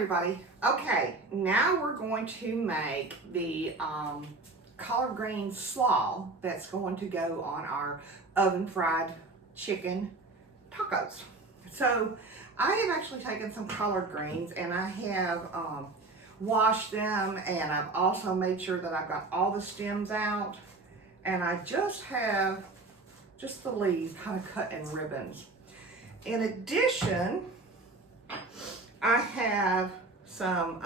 everybody. Okay, now we're going to make the collard green slaw that's going to go on our oven fried chicken tacos. So I have actually taken some collard greens and I have washed them, and I've also made sure that I've got all the stems out, and I just have the leaves kind of cut in ribbons. In addition, I have some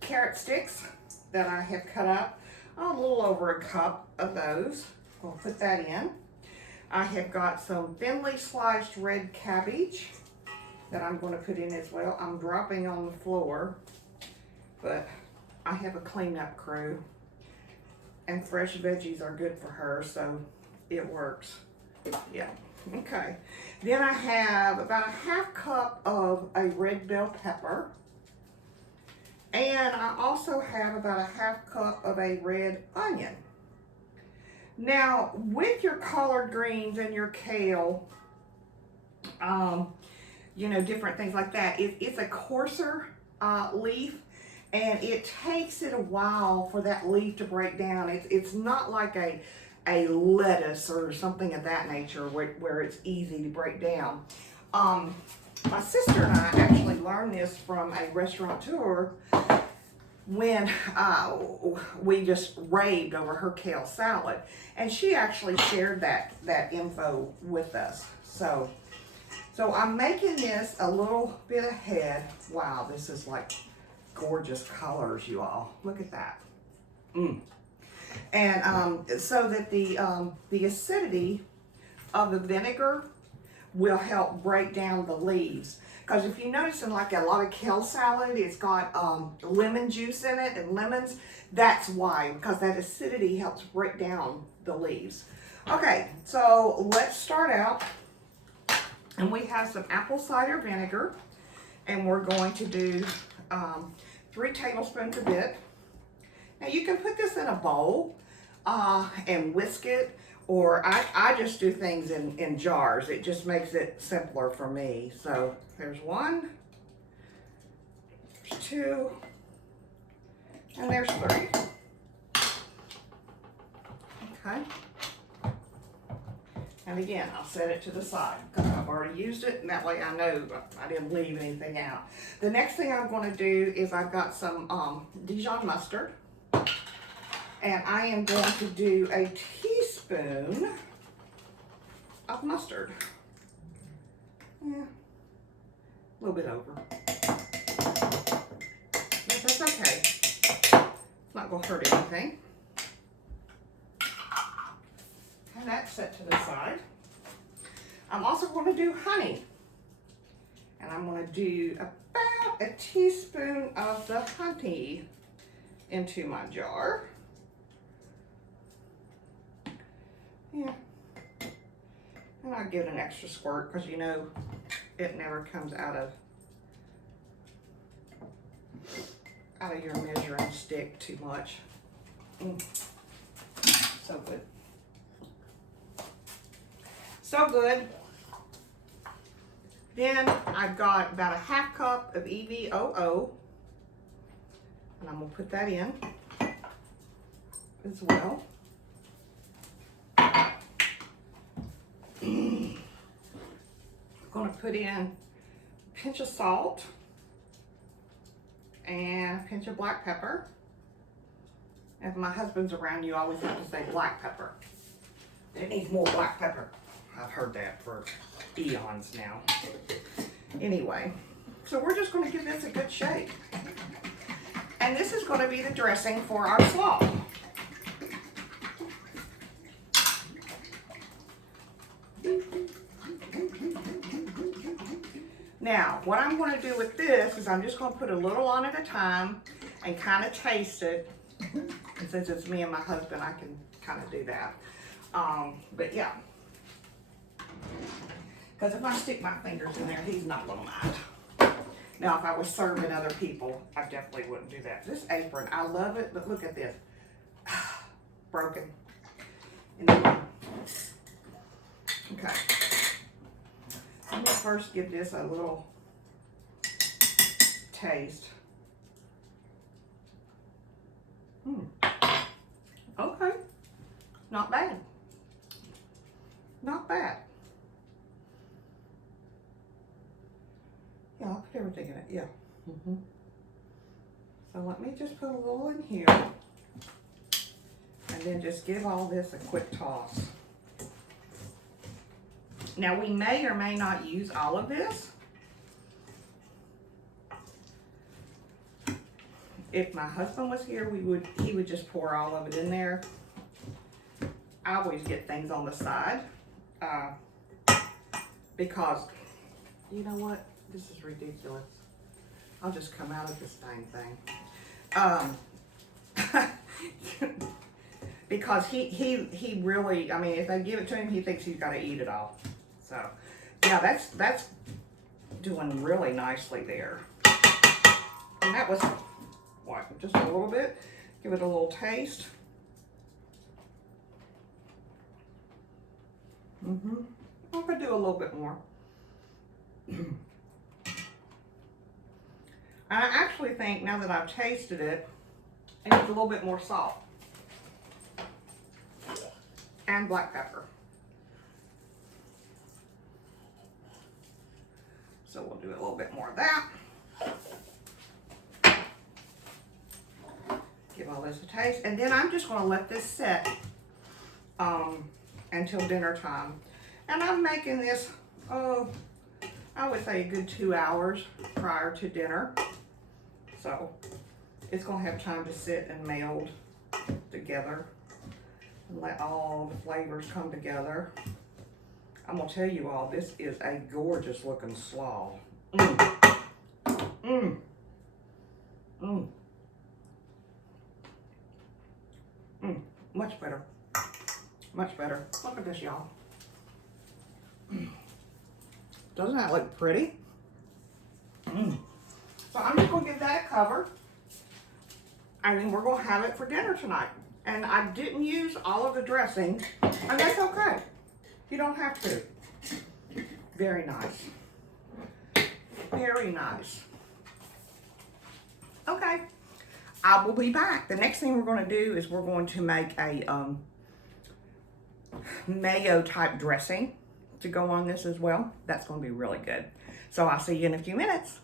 carrot sticks that I have cut up, a little over a cup of those. We'll put that in. I have got some thinly sliced red cabbage that I'm going to put in as well. I'm dropping on the floor, but I have a cleanup crew, and fresh veggies are good for her, so it works. Yeah. Okay, then I have about a half cup of a red bell pepper, and I also have about a half cup of a red onion. Now, with your collard greens and your kale, you know, different things like that, it's a coarser leaf, and it takes it a while for that leaf to break down. It's not like a lettuce or something of that nature where it's easy to break down. My sister and I actually learned this from a restaurateur when we just raved over her kale salad, and she actually shared that info with us. So I'm making this a little bit ahead. Wow, this is like gorgeous colors, you all. Look at that. And so that the acidity of the vinegar will help break down the leaves. Because if you notice in like a lot of kale salad, it's got lemon juice in it and lemons. That's why, because that acidity helps break down the leaves. Okay, so let's start out. And we have some apple cider vinegar, and we're going to do 3 tablespoons of it. Now you can put this in a bowl and whisk it, or I just do things in jars. It just makes it simpler for me. So there's 1, there's 2, and there's 3. Okay. And again, I'll set it to the side because I've already used it, and that way I know I didn't leave anything out. The next thing I'm going to do is I've got some Dijon mustard. And I am going to do a teaspoon of mustard. Yeah, a little bit over. But that's okay. It's not going to hurt anything. And that's set to the side. I'm also going to do honey. And I'm going to do about a teaspoon of the honey into my jar. Yeah, and I'll give it an extra squirt because you know it never comes out of your measuring stick too much. So good. So good. Then I've got about a half cup of EVOO, and I'm gonna put that in as well. I'm going to put in a pinch of salt and a pinch of black pepper. If my husband's around, you always have to say black pepper. It needs more black pepper. I've heard that for eons now. Anyway, so we're just going to give this a good shake. And this is going to be the dressing for our slaw. Now, what I'm going to do with this is I'm just going to put a little on at a time and kind of taste it. And since it's me and my husband, I can kind of do that. But yeah. Because if I stick my fingers in there, he's not going to mind. Now, if I was serving other people, I definitely wouldn't do that. This apron, I love it, but look at this. Broken. Anyway. Okay. I'm going to first give this a little taste. Okay, not bad. Not bad. Yeah, I'll put everything in it, yeah. So let me just put a little in here and then just give all this a quick toss. Now we may or may not use all of this. If my husband was here, he would just pour all of it in there. I always get things on the side because, you know what? This is ridiculous. I'll just come out of this dang thing. Because he really, I mean, if they give it to him, he thinks he's got to eat it all. So, yeah, that's doing really nicely there. And that was, what, just a little bit. Give it a little taste. I could do a little bit more. I actually think, now that I've tasted it, it needs a little bit more salt. And black pepper. So we'll do a little bit more of that. Give all this a taste. And then I'm just going to let this set until dinner time. And I'm making this, oh, I would say a good 2 hours prior to dinner. So it's going to have time to sit and meld together and let all the flavors come together. I'm going to tell you all, this is a gorgeous looking slaw. Much better. Much better. Look at this, y'all. Doesn't that look pretty? So I'm just going to give that a cover. And then we're going to have it for dinner tonight. And I didn't use all of the dressing. And that's okay. You don't have to. Very nice. Very nice. Okay. I will be back. The next thing we're going to do is we're going to make a mayo type dressing to go on this as well. That's going to be really good. So I'll see you in a few minutes.